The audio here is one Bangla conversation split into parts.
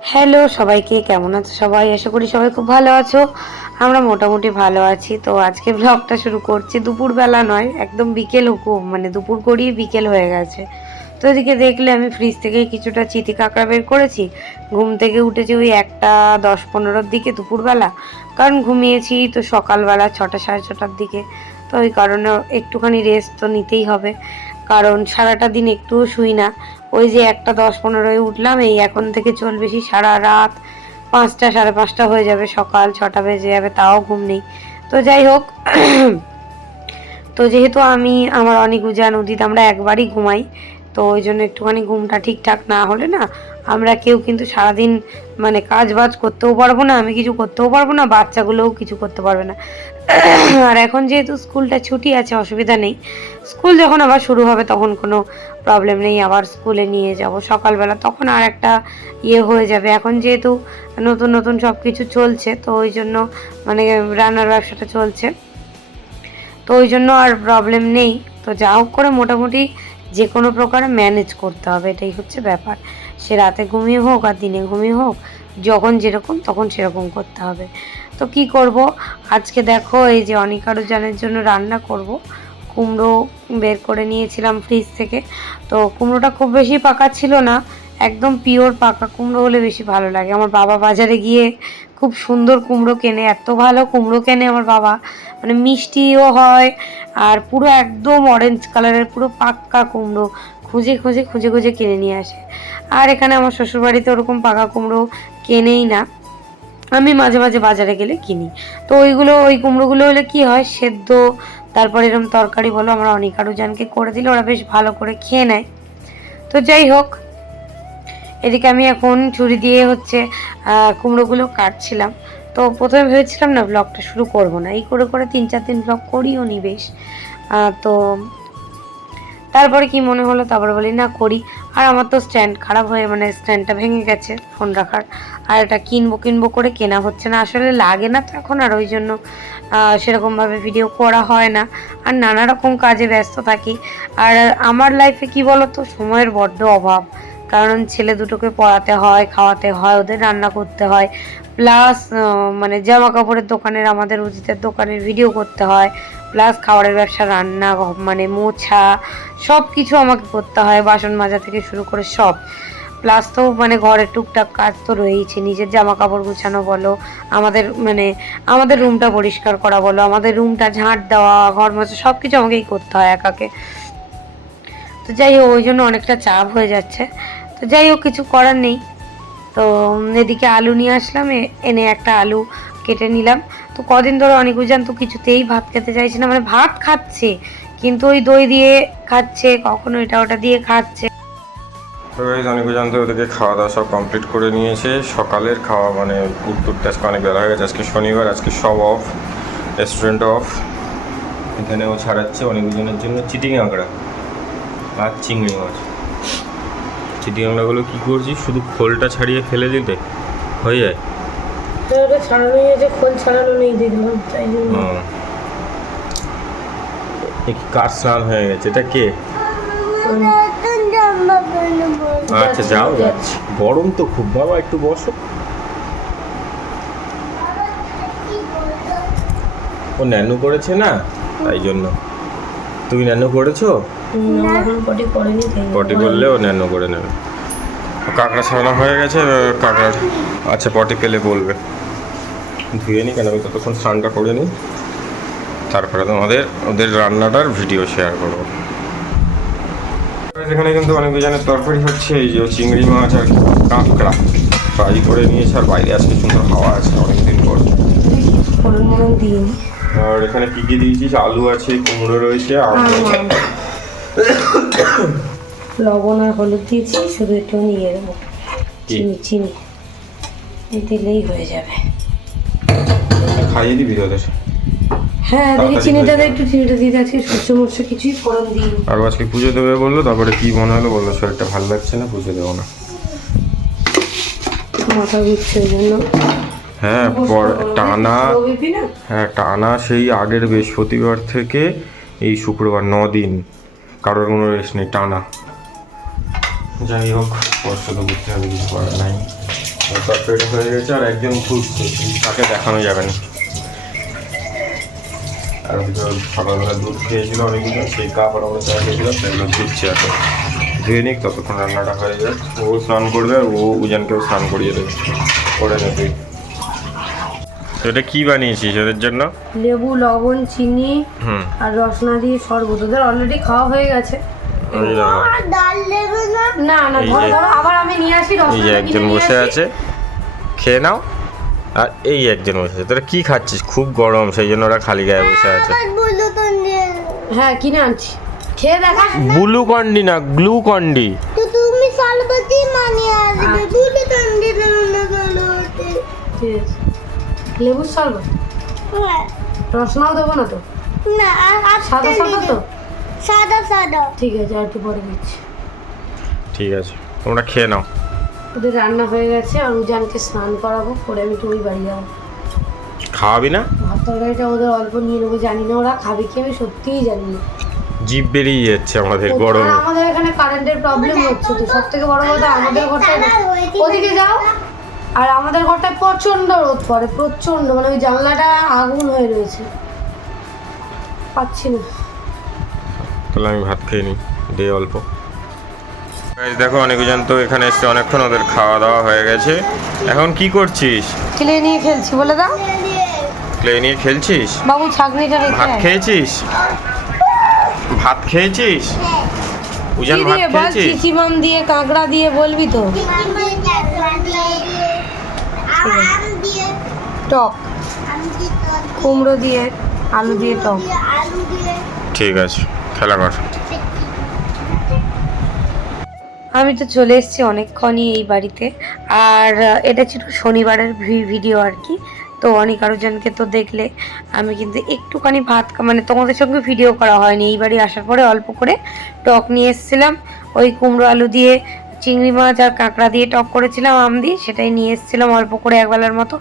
হ্যালো সবাইকে, কেমন আছো সবাই? আশা করি সবাই খুব ভালো আছো। আমরা মোটামুটি ভালো আছি। তো আজকে ব্লগটা শুরু করছি দুপুরবেলা নয়, একদম বিকেল মানে দুপুর গড়িয়ে বিকেল হয়ে গেছে। তো এদিকে দেখলে আমি ফ্রিজ থেকে কিছুটা চিতি কাঁকড়া বের করেছি। ঘুম থেকে উঠেছি ওই 1:10-15 দিকে দুপুরবেলা, কারণ ঘুমিয়েছি তো সকালবেলা 6টা সাড়ে 6টার দিকে। তো ওই কারণে একটুখানি রেস্ট তো নিতেই হবে, কারণ সারাটা দিন একটুও শুই না। ওই যে 1:10-15 উঠলাম, এই এখন থেকে চলবে সেই সারা রাত 5টা সাড়ে 5টা হয়ে যাবে, সকাল 6টা বেজে যাবে, তাও ঘুম নেই। তো যাই হোক, তো যেহেতু আমি আমার অনেক উজান উদিত আমরা একবারই ঘুমাই, তো ওই জন্য একটুখানি ঘুমটা ঠিকঠাক না হলে না আমরা কেউ কিন্তু সারাদিন মানে কাজ বাজ করতেও পারবো না, আমি কিছু করতেও পারবো না, বাচ্চাগুলোও কিছু করতে পারবে না। আর এখন যেহেতু স্কুলটা ছুটি আছে, অসুবিধা নেই। স্কুল যখন আবার শুরু হবে তখন কোনো প্রবলেম নেই, আবার স্কুলে নিয়ে যাব সকালবেলা, তখন আর একটা হয়ে যাবে। এখন যেহেতু নতুন নতুন সব কিছু চলছে, তো ওই জন্য মানে রান্নার ব্যবসাটা চলছে, তো ওই জন্য আর প্রবলেম নেই। তো যা হোক করে মোটামুটি যে কোনো প্রকারে ম্যানেজ করতে হবে, এটাই হচ্ছে ব্যাপার। সে রাতে ঘুমিয়ে হোক আর দিনে ঘুমিয়ে হোক, যখন যেরকম তখন সেরকম করতে হবে। তো কি করব, আজকে দেখো এই যে অনিকারু জানের জন্য রান্না করব। কুমড়ো বের করে নিয়েছিলাম ফ্রিজ থেকে। তো কুমড়োটা খুব বেশি পাকা ছিল না, একদম পিওর পাকা কুমড়ো হলে বেশি ভালো লাগে। আমার বাবা বাজারে গিয়ে খুব সুন্দর কুমড়ো কেনে, এত ভালো কুমড়ো কেনে আমার বাবা, মানে মিষ্টিও হয় আর পুরো একদম অরেঞ্জ কালারের পুরো পাক্কা কুমড়ো খুঁজে খুঁজে খুঁজে খুঁজে কিনে নিয়ে আসে। আর এখানে আমার শ্বশুরবাড়িতে ওরকম পাকা কুমড়ো কেনেই না, আমি মাঝে মাঝে বাজারে গেলে কিনি। তো ওই কুমড়োগুলো হলে কি হয়, সেদ্ধ তারপর এরকম তরকারি বলো, আমরা অনেক আরও জানকে করে দিলে ওরা বেশ ভালো করে খেয়ে নেয়। তো যাই হোক, এদিকে আমি এখন ছুরি দিয়ে হচ্ছে কুমড়োগুলো কাটছিলাম। তো প্রথমে ভেবেছিলাম না ব্লগটা শুরু করব না, এই করে করে 3-4 দিন ব্লগ করিও নি বেশ। তো তারপরে কি মনে হলো, তারপরে বলি না করি। আর আমার তো স্ট্যান্ড খারাপ হয়ে মানে স্ট্যান্ডটা ভেঙে গেছে ফোন রাখার, আর এটা কিনবো করে কেনা হচ্ছে না, আসলে লাগে না তো এখন, আর ওই জন্য সেরকমভাবে ভিডিও করা হয় না। আর নানা রকম কাজে ব্যস্ত থাকি। আর আমার লাইফে কি বলো তো, সময়ের বড্ড অভাব, কারণ ছেলে দুটোকে পড়াতে হয়, খাওয়াতে হয়, ওদের রান্না করতে হয়, প্লাস মানে জামা কাপড়ের দোকানের, আমাদের অজিতের দোকানের ভিডিও করতে হয়, প্লাস খাবারের ব্যবসা, রান্না মানে মোছা, সব কিছু আমাকে করতে হয়, বাসন মাজা থেকে শুরু করে সব। প্লাস তো মানে ঘরের টুকটাক কাজ তো রয়েইছে, নিজের জামা কাপড় গুছানো বলো, আমাদের রুমটা পরিষ্কার করা বলো, আমাদের রুমটা ঝাঁট দেওয়া, ঘর মোছা, সব কিছু আমাকেই করতে হয় একাকে। তো যাই হোক, ওই জন্য অনেকটা চাপ হয়ে যাচ্ছে। তো যাই হোক, কিছু করার নেই। তো এদিকে আলু নিয়ে আসলাম, এনে একটা আলু কেটে নিলাম। তো কদিন ধরে অনিকুজান তো কিছুতেই ভাত খেতে চাইছে না, মানে ভাত খাচ্ছে কিন্তু ওই দই দিয়ে খাচ্ছে, কখনো এটা ওটা দিয়ে খাচ্ছে। তো গাইস অনিকুজান তো ওদেরকে খাওয়া দাওয়া সব কমপ্লিট করে নিয়েছে। সকালের খাওয়া মানে উঠতে আজকে অনেক বেলা হয়ে গেছে, আজকে শনিবার, আজকে সব অফ, রেস্টুরেন্ট অফ। এখানে ও ছাড়াচ্ছে অনিকুজানের জন্য চিটিং আঁকড়া আর চিংড়ি মাছ। চিটিং আঁকড়াগুলো কী করছি, শুধু খোলটা ছাড়িয়ে ফেলে দিতে হয়ে যায়। ছাড়ানো হয়েছে, খোল ছাড়ানো নেই দেখলাম, তাই জন্য। কার স্নান হয়ে গেছে, এটা কে? আচ্ছা যাও, যাচ্ছি, গরম তো খুব বাবা, একটু বসো। ও ন্যানো করেছে না, তাই জন্য। তুমি ন্যানো করেছো? পটি করলে ও ন্যানো করে নেবে। কাঁকড়া ছাড়ানো হয়ে গেছে, কাঁকড়ার আচ্ছা পটি পেলে বলবে, ধুয়ে নিই, কেন আমি ততক্ষণ স্নানটা করে নিই, তারপরে ওদের রান্নাটার ভিডিও শেয়ার করবো। এখানে কিন্তু অনেক বিজানের তরকারি হচ্ছে, এই যে চিংড়ি মাছ আর কাঁকড়া ফ্রাই করে নিয়েছে, আর বাইরে আজকে সুন্দর হাওয়া আছে অনেকদিন পর। আর এখানে কী কী দিয়েছিস, আলু আছে, কুমড়ো রয়েছে, লবণ আর হলুদ দিয়েছি, শুধু একটু নিয়ে দেবো চিনি দিলেই হয়ে যাবে। খাইয়ে দিবি ওদের? হ্যাঁ দেখি চিনিটা দিয়ে যাচ্ছি, সর্ষে কিছুই ফোড়ন দিই। আর আজকে পুজো দেবে বললো, তারপরে কি মনে হলো, বললো শরীরটা ভালো লাগছে না, পুজো দেবো না, মাথা ঘুরছে ওই জন্য। হ্যাঁ টানা সেই আগের বৃহস্পতিবার থেকে এই শুক্রবার 9 দিন কারোর কোনো রেস্ট নেই, টানা। যাই হোক, কষ্ট তো বুঝতে হবে, কিছু করার নাই। তরকারিটা হয়ে গেছে আর একজন খুঁজছে, তাকে দেখানো যাবে না। আর ওদিকে সকালবেলা দুধ খেয়েছিল অনেকদিন, সেই কাপ আর আমরা চা খেয়েছিলাম, সেগুলো দিচ্ছি এখন ধুয়ে নিক, ততক্ষণ রান্নাটা হয়ে যায়। ও স্নান করবে আর ও উজানকেও স্নান করিয়ে দেবে, করে নেবে। তো এটা কি বানিয়েছিস ওদের জন্য? লেবু, লবণ, চিনি আর রসনা দিয়ে শরবত। ওদের অলরেডি খাওয়া হয়ে গেছে। না না, ধরো ধরো, আবার আমি নিয়ে আসি। এই যে একজন বসে আছে, খেয়ে নাও। আর এই একজন বসে আছে। তোরা কি খাচ্ছিস? খুব গরম, সেই জন্য ওরা খালি গায়ে বসে আছে। হ্যাঁ, কিনে আনছি, খেয়ে দেখা। গ্লুকন্ডি না, গ্লুকন্ডি। তো তুমি সালবাতি মানিয়ে আসবে, গ্লুকন্ডি না বলতে। ঠিক আছে, লেবুর শরবত, রসনাও দেবো না তো? না, আর সাদা সাদা তো? সাদা সাদা। ঠিক আছে, আর একটু পরে দিচ্ছি। ঠিক আছে, তোমরা খেয়ে নাও। ওদের রান্না হয়ে গেছে, আর উজানকে স্নান করাবো, করে আমি তো ওই বাড়ি যাবো। খাওয়াবি না? ভাত তরকারিটা ওদের অল্প নিয়ে নেবো, জানি না ওরা খাবে কি, আমি সত্যিই জানি না। জিভ বেরিয়ে যাচ্ছে আমাদের গরমে। আর আমাদের এখানে কারেন্টের প্রবলেম হচ্ছে, তো সব থেকে বড় কথা আমাদের ঘরটায়, ওদিকে যাও, আর আমাদের ঘরটায় প্রচন্ড রোদ পড়ে, প্রচন্ড, মানে ওই জানলাটা আগুন হয়ে রয়েছে, পাচ্ছি না। তাহলে আমি ভাত খেয়ে নিই, দে অল্প। দেখো অনেকজন তো এখানে এসছে, অনেকক্ষণ ওদের খাওয়া দাওয়া হয়ে গেছে। এখন কি করছিস? ক্লে নিয়ে খেলছি, বলে দাও। ক্লে নিয়ে খেলছিস? বাবু ছাগনিটা রেখে ভাত খেয়েছিস? ভাত খেয়েছিস? উজান ভাত খেয়েছিস? চিচিমাম দিয়ে, কাঁকড়া দিয়ে, বলবি তো? টক কুমড়ো দিয়ে, আলু দিয়ে টক। ঠিক আছে, খেলা কর। আমি তো চলে এসেছি অনেকক্ষণই এই বাড়িতে, আর এটা ছিল শনিবারের ভিডিও আর কি। তো অনেক আরোজনকে তো দেখলে, আমি কিন্তু একটুখানি ভাত মানে তোমাদের সঙ্গে ভিডিও করা হয়নি। এই বাড়ি আসার পরে অল্প করে টক নিয়ে এসেছিলাম, ওই কুমড়ো আলু দিয়ে, চিংড়ি মাছ আর কাঁকড়া দিয়ে টক করেছিলাম আম দিয়ে, সেটাই নিয়ে এসেছিলাম অল্প করে, একবেলার মতো।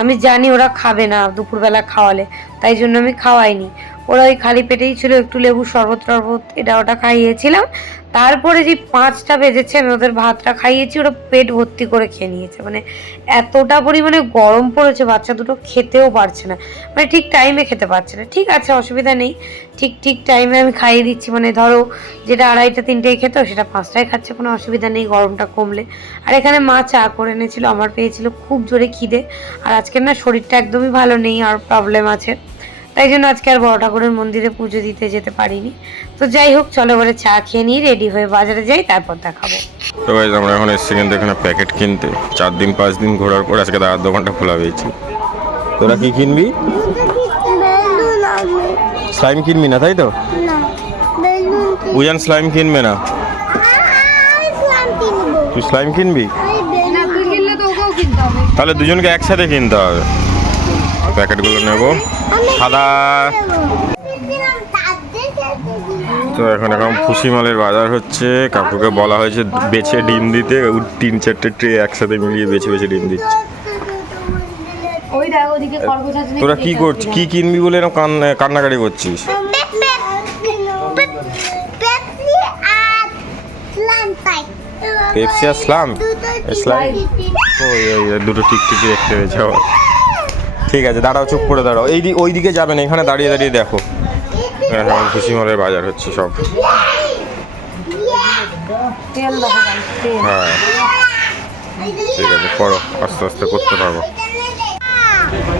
আমি জানি ওরা খাবে না দুপুরবেলা খাওয়ালে, তাই জন্য আমি খাওয়াইনি। ওরা ওই খালি পেটেই ছিল, একটু লেবু শরবত টরবত এটা ওটা খাইয়েছিলাম। তারপরে যে 5টা বেজেছে, আমি ওদের ভাতটা খাইয়েছি, ওরা পেট ভর্তি করে খেয়ে নিয়েছে। মানে এতটা পরিমাণে গরম পড়েছে, বাচ্চা দুটো খেতেও পারছে না, মানে ঠিক টাইমে খেতে পারছে না। ঠিক আছে, অসুবিধা নেই, ঠিক টাইমে আমি খাইয়ে দিচ্ছি। মানে ধরো যেটা 2:30 3টায় খেত, সেটা 5টায় খাচ্ছে, কোনো অসুবিধা নেই গরমটা কমলে। আর এখানে মা চা করে এনেছিল, আমার পেয়েছিল খুব জোরে খিদে। আর আজকের না শরীরটা একদমই ভালো নেই, আর প্রবলেম আছে, তাই জন্য আজকে আর বড় ঠাকুরের মন্দিরে পুজো দিতে যেতে পারিনি। তো যাই হোক, চলো এবারে চা খেয়ে নিই, রেডি হয়ে বাজারে যাই, তারপর দেখাবো। তো গাইস, আমরা এখন এসেছি কিন্তু এখানে প্যাকেট কিনতে। 4 দিন 5 দিন ঘোরার পর আজকে দাদার দোকানটা খোলা হয়েছে। তোরা কি কিনবি? স্লাইম কিনবি না, তাই তো? উজান স্লাইম কিনবে না? তুই স্লাইম কিনবি? তাহলে দুজনকে একসাথে কিনতে হবে। প্যাকেটগুলো নেব সাদা। তো এখন ভুসিমালের বাজার হচ্ছে, কাকুকে বলা হয়েছে বেছে ডিম দিতে, 3-4টে ট্রে একসাথে মিলিয়ে বেছে বেছে ডিম দিচ্ছে। তোরা কি করছিস? কি কিনবি বলে এরকম কান্নাকাটি করছিস? পেপসি আর স্লাম? স্লাইম ওই দুটো টিকটিকি দেখতে হয়েছে আবার। ঠিক আছে, দাঁড়াও, চুপ করে দাঁড়াও। ওই দিকে যাবে না, এখানে দাঁড়িয়ে দাঁড়িয়ে দেখো। এখন ভুসিমালের বাজার হচ্ছে সব। হ্যাঁ ঠিক আছে, করো, আস্তে আস্তে করতে পারবো।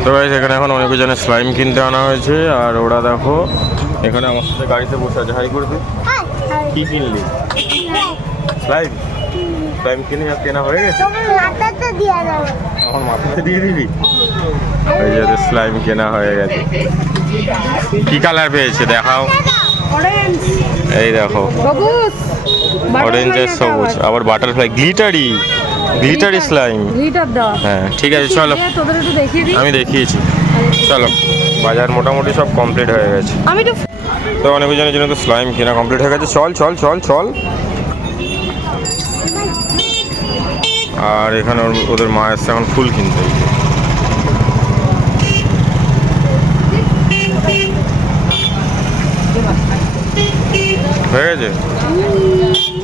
তো ভাই এখানে এখন অনেকজনের স্লাইম কিনতে আনা হয়েছে, আর ওরা দেখো এখানে আমার সাথে গাড়িতে বসে আছে। হাই করবে। কি কিনলি? স্লাইম। স্লাইম কিনে কেনা হয়ে গেছে? আমার মাথাতে দিয়ে দিবি? ওই যে স্লাইম কেনা হয়ে গেছে। কি কালার পেয়েছে দেখাও। এই দেখো, অরেঞ্জ আর সবুজ, আবার বাটারফ্লাই, গ্লিটারি স্লাইম। হ্যাঁ ঠিক আছে, চলো আমি দেখিয়েছি। চলো, বাজার মোটামুটি সব কমপ্লিট হয়ে গেছে। তো অনেকজনের জন্য তো স্লাইম কেনা কমপ্লিট হয়ে গেছে। চল চল চল চল। আর এখানে ওদের মা এসছে এখন ফুল কিনতে। হয়ে গেছে,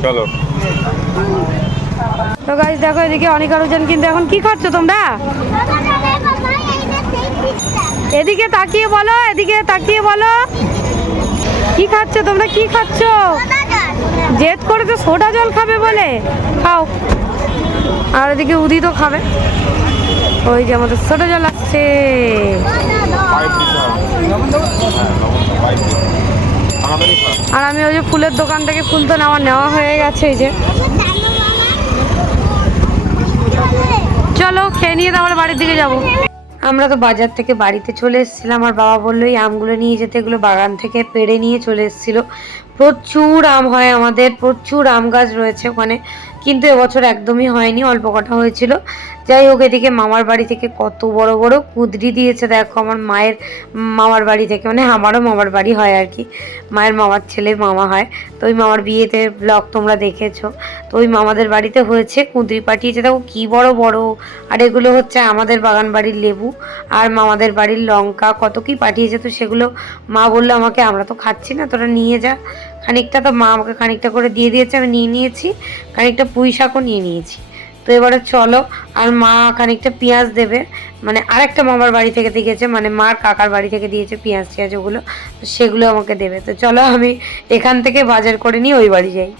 চলো। তো তো গাইস দেখো এদিকে অনেক আরোজন কিন্তু এখন কি খাচ্ছ তোমরা? এদিকে তাকিয়ে বলো, এদিকে তাকিয়ে বলো কি খাচ্ছ তোমরা, কি খাচ্ছ? জেদ করে তো সোডা জল খাবে বলে, খাও। আর এদিকে উদি তো খাবে, ওই যে আমাদের সোডা জল আসছে। আর আমি ওই যে ফুলের দোকান থেকে ফুল তো নেওয়া হয়ে গেছে, এই যে চলো খেয়ে নিয়ে তারপরে বাড়ির দিকে যাব। আমরা তো বাজার থেকে বাড়িতে চলে এসেছিলাম, আর বাবা বললো এই আমগুলো নিয়ে যেতে, এগুলো বাগান থেকে পেড়ে নিয়ে চলে এসেছিল। প্রচুর আম হয় আমাদের, প্রচুর আম গাছ রয়েছে ওখানে, কিন্তু এবছর একদমই হয়নি, অল্প কটা হয়েছিল। যাই হোক, এদিকে মামার বাড়ি থেকে কত বড় বড় কুঁদরি দিয়েছে দেখো, আমার মায়ের মামার বাড়ি থেকে, মানে আমারও মামার বাড়ি হয় আর কি, মায়ের মামার ছেলে মামা হয়। তো ওই মামার বিয়েতে ব্লগ তোমরা দেখেছো, তো ওই মামাদের বাড়িতে হয়েছে, কুঁদরি পাঠিয়েছে দেখো কি বড় বড়। আর এগুলো হচ্ছে আমাদের বাগান বাড়ির লেবু, আর মামাদের বাড়ির লঙ্কা, কত কি পাঠিয়েছে। তো সেগুলো মা বললো আমাকে, আমরা তো খাচ্ছি না, তোরা নিয়ে যা খানিকটা। তো মা আমাকে খানিকটা করে দিয়ে দিয়েছে, আমি নিয়ে নিয়েছি, খানিকটা পুঁই শাকও নিয়ে নিয়েছি। তো এবারে চলো, আর মা খানিকটা পেঁয়াজ দেবে, মানে আরেকটা মামার বাড়ি থেকে দিয়েছে, মানে মার কাকার বাড়ি থেকে দিয়েছে পেঁয়াজ টিয়াজ ওগুলো, তো সেগুলো আমাকে দেবে। তো চলো আমি এখান থেকে বাজার করে নিয়ে ওই বাড়ি যাই।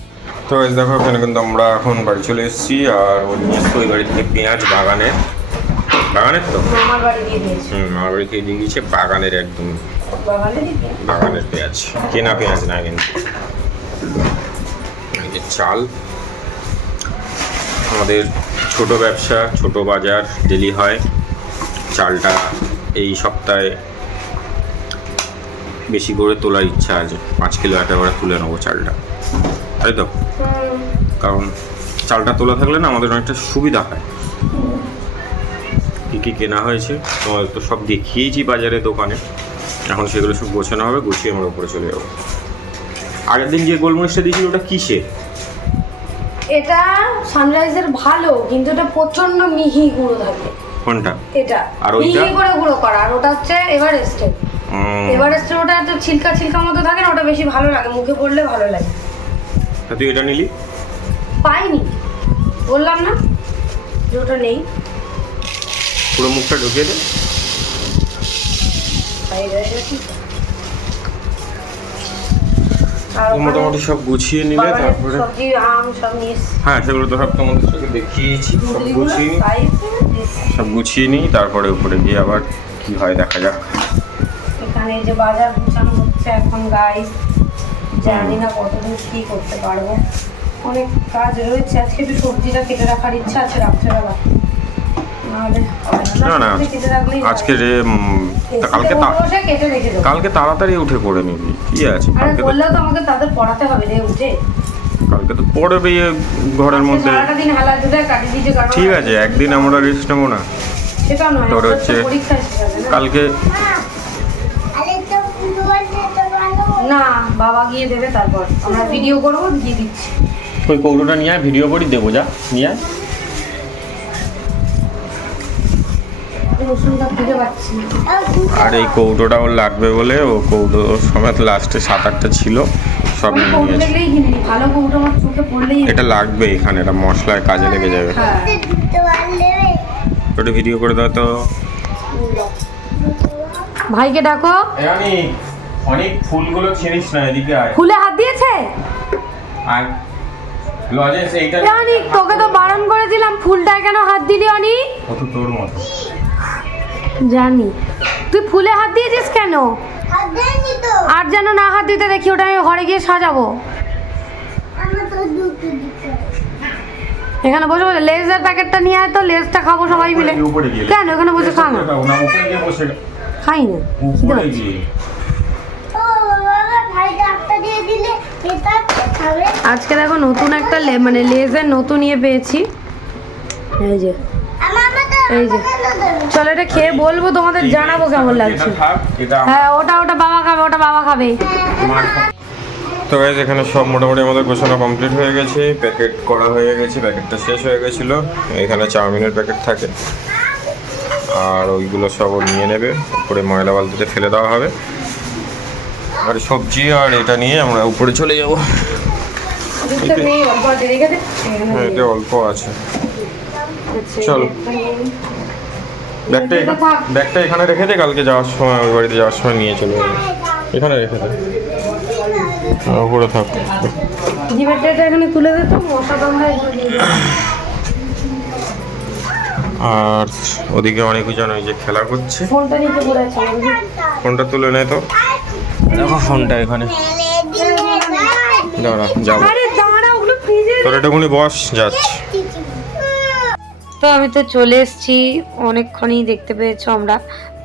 তো এই দেখো এখানে কিন্তু আমরা এখন বাড়ি চলে এসেছি, আর ওই নিয়ে এসছি ওই বাড়ি থেকে পেঁয়াজ, বাগানের তো মামার বাড়ি দিয়ে দিয়েছে, মামার বাড়ি থেকে দিয়ে দিয়েছে বাগানের, একদম বাগানের পেঁয়াজ, কেনা পেঁয়াজ না কিন্তু। এই যে চাল, আমাদের ছোট ব্যবসা, ছোট বাজার ডেলি হয়। চালটা এই সপ্তাহে বেশি করে তোলার ইচ্ছা আছে, 5 কিলো একেবারে তুলে নেবো চালটা, তাই তো? কারণ চালটা তোলা থাকলে না আমাদের অনেকটা সুবিধা হয়। কী কী কেনা হয়েছে তোমাদের তো সব দেখিয়েছি বাজারে, দোকানে, এখন সেগুলো সব গোছানো হবে, গুছিয়ে আমরা উপরে চলে যাবো। আগের দিন যে গোলমরিচটা দিয়েছিল ওটা কিসের? এটা সানরাইজের ভালো, কিন্তু এটা প্রচন্ড মিহি গুঁড়ো থাকে। কোনটা? এটা আর ওইটা মিহি করে গুঁড়ো করা, আর ওটা হচ্ছে এভারেস্টের। এভারেস্টের ওটা একটু ছিলকা ছিলকা মতো থাকে না, ওটা বেশি ভালো লাগে, মুখে পড়লে ভালো লাগে। তা তুই এটা নিলি? পাইনি, বললাম না যে ওটা নেই। পুরো মুখটা ঢুকিয়ে দে। মোটামুটি সব গুছিয়ে নিলে তারপরে সবজি আম সব নিয়ে হ্যাঁ সেগুলো তো সব তোমাদের সাথে দেখিয়েছি, সব গুছিয়ে নিই, তারপরে উপরে গিয়ে আবার কি হয় দেখা যাক। এখানে যে বাজার গুছানো হচ্ছে এখন গাইস, জানি না কতদিন কি করতে পারবো, অনেক কাজ রয়েছে। আজকে একটু সবজিটা কেটে রাখার ইচ্ছা আছে রাত্রেবেলা, না না আজকে কালকে তাড়াতাড়ি উঠে করে নিবি, কি আছে? তাদের পড়াতে হবে রে, উঠে কালকে তো পড়বে ঘরের মধ্যে, ঠিক আছে একদিন আমরা রেস্ট নেবো না, সেটা নয়, তোর হচ্ছে কালকে না বাবা গিয়ে দেবে, তারপর আমরা ভিডিও করবো, দিয়ে দিচ্ছি। ওই কৌটোটা নিয়ে ভিডিও করি দেবো, যা নিয়ে আর এই কৌটোটা ওর লাগবে বলে ও কৌটো সমেত লাস্টে 7-8টা ছিল, সব নিয়ে নিয়েছে। এটা লাগবে এখানে, এটা মশলায় কাজে লেগে যাবে। ওটা ভিডিও করে দাও তো। ভাইকে ডাকো। অনেক ফুলগুলো ছিঁড়িস না, এদিকে আয়। ফুলে হাত দিয়েছে? আয় লজেন্স এইটা অনিক, তোকে তো বারণ করেছিলাম, ফুলটায় কেন হাত দিলি অনিক? ও তো তোর মতো জানি, তুই ফুলে হাত দিয়েছিস কেন? আর যেন না হাত দিতে দেখি, ওটা আমি ঘরে গিয়ে সাজাবো। এখানে বসে বসে লেজের প্যাকেটটা নিয়ে আয় তো, লেজটা খাবো সবাই মিলে। কেন এখানে বসে খা না? খাই না, আজকে দেখো নতুন একটা মানে লেজের নতুন ইয়ে পেয়েছি, এই যে এই যে। চলো এটা খেয়ে বলবো, তোমাদের জানাবো কেমন লাগছে। হ্যাঁ ওটা বাবা খাবে, ওটা বাবা খাবে। তো গাইস এখানে সব মোটামুটি আমাদের গোছানো কমপ্লিট হয়ে গেছে, প্যাকেট করা হয়ে গেছে, প্যাকেটটা শেষ হয়ে গেছিলো। এখানে চাউমিনের প্যাকেট থাকে, আর ওইগুলো সব নিয়ে নেবে, উপরে ময়লা বালতিতে ফেলে দেওয়া হবে। আর সবজি আর এটা নিয়ে আমরা উপরে চলে যাবো। হ্যাঁ এটা অল্প আছে। চল ব্যাগটা এখানে রেখে দে, কালকে যাওয়ার সময় ওই বাড়িতে যাওয়ার সময় নিয়ে চলে যাবে। এখানে রেখে দে, ওপরে থাক। জিভেরটা এখানে তুলে দে তো, মশা কামড়ায়। আর ওদিকে অনেকজন ওই যে খেলা করছে। ফোনটা নিতে বলেছে, ফোনটা তুলে নেয় তো, দেখো ফোনটা এখানে। দাঁড়া যাবো, আরে দাঁড়া, ওগুলো ফ্রিজে। তোর এটাকুনি বস, যাচ্ছে। তো আমি তো চলে এসেছি, অনেকক্ষণই দেখতে পেয়েছো আমরা।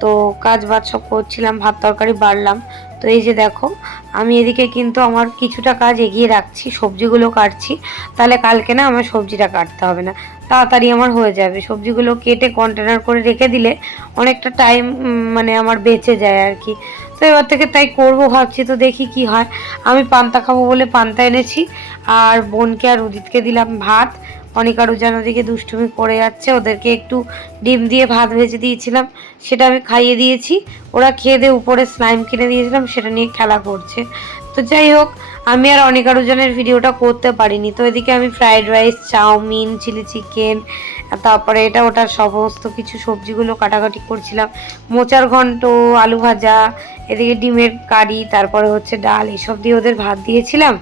তো কাজ বাজ সব করছিলাম, ভাত তরকারি বাড়লাম। তো এই যে দেখো, আমি এদিকে কিন্তু আমার কিছুটা কাজ এগিয়ে রাখছি, সবজিগুলো কাটছি। তাহলে কালকে না আমার সবজিটা কাটতে হবে না, তাড়াতাড়ি আমার হয়ে যাবে। সবজিগুলো কেটে কন্টেনার করে রেখে দিলে অনেকটা টাইম মানে আমার বেঁচে যায় আর কি। তো এবার থেকে তাই করব ভাবছি, তো দেখি কি হয়। আমি পান্তা খাবো বলে পান্তা এনেছি, আর বোনকে আর উদিতকে দিলাম ভাত। অনিকা রুজান ওদিকে দুষ্টুমি করে যাচ্ছে, ওদেরকে একটু ডিম দিয়ে ভাত ভেজে দিয়েছিলাম, সেটা আমি খাইয়ে দিয়েছি। ওরা খেয়ে দিয়ে উপরে স্লাইম কিনে দিয়েছিলাম, সেটা নিয়ে খেলা করছে। তো যাই হোক, আমি আর অনিকা রুজানের ভিডিওটা করতে পারিনি। তো এদিকে আমি fried rice, chow mein, chilli chicken, তারপরে এটা ওটা সমস্ত কিছু সবজিগুলো কাটাকাটি করছিলাম। মোচার ঘন্ট, আলু ভাজা, এদিকে ডিমের কারি, তারপরে হচ্ছে ডাল, এসব দিয়ে ওদের ভাত দিয়েছিলাম।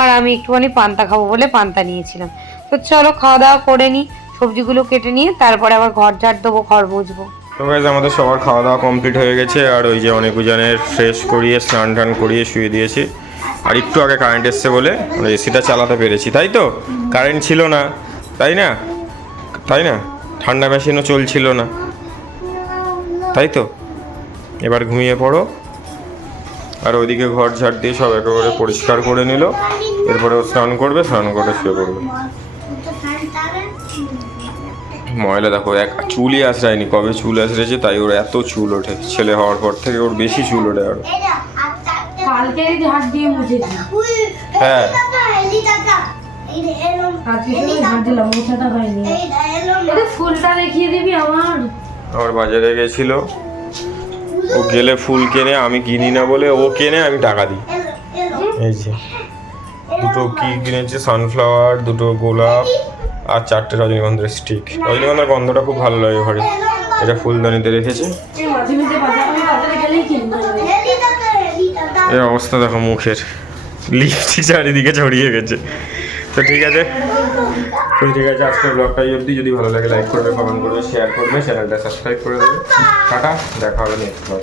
আর আমি একটুখানি পান্তা খাবো বলে পান্তা নিয়েছিলাম। তো চলো খাওয়া দাওয়া করে নিই, সবজিগুলো কেটে নিয়ে তারপরে আবার ঘর ঝাড় দেবো, ঘর মুছবো। তো গাইজ আমাদের সবার খাওয়া দাওয়া কমপ্লিট হয়ে গেছে। আর ওই যে অনেকজনের ফ্রেশ করিয়ে স্নান টান করিয়ে শুয়ে দিয়েছি। আর একটু আগে কারেন্ট এসছে বলে এসিটা চালাতে পেরেছি, তাই তো? কারেন্ট ছিল না, তাই না? তাই না, ঠান্ডা মেশিনও চলছিল না, তাই তো? এবার ঘুমিয়ে পড়ো। আর ওইদিকে ঘর ঝাড় দিয়ে সব একেবারে পরিষ্কার করে নিল। এরপরে ও স্নান করবে, স্নান করে শুয়ে পড়বে। ময়লা দেখো, এক চুলই আঁচড়ায়নি, কবে চুল আঁচড়েছে তাই ওর এত চুল ওঠে। ছেলে হওয়ার পর থেকে ওর বেশি চুল ওঠে আরো। কালকে ঝাড় দিয়ে মুছেছি। হ্যাঁ, ফুলটা দেখিয়ে দিবি আমার। আমার বাজারে গেছিল, ও গেলে ফুল কেনে, আমি কিনি না বলে ও কেনে, আমি টাকা দিই। এই যে দুটো কি কিনেছে, সানফ্লাওয়ার, দুটো গোলাপ আর 4টে রজনীগন্ধার স্টিক। রজনীগন্ধার গন্ধটা খুব ভালো লাগে ঘরে। এটা ফুলদানিতে রেখেছে। এই অবস্থা দেখো মুখের, লিপস্টিক চারিদিকে ছড়িয়ে গেছে। তো ঠিক আছে, আজকের ব্লগটাই অবধি। যদি ভালো লাগে লাইক করবে, কমেন্ট করবে, শেয়ার করবে, চ্যানেলটা সাবস্ক্রাইব করে দেবে। টাটা, দেখা হবে নেক্সট ব্লগ।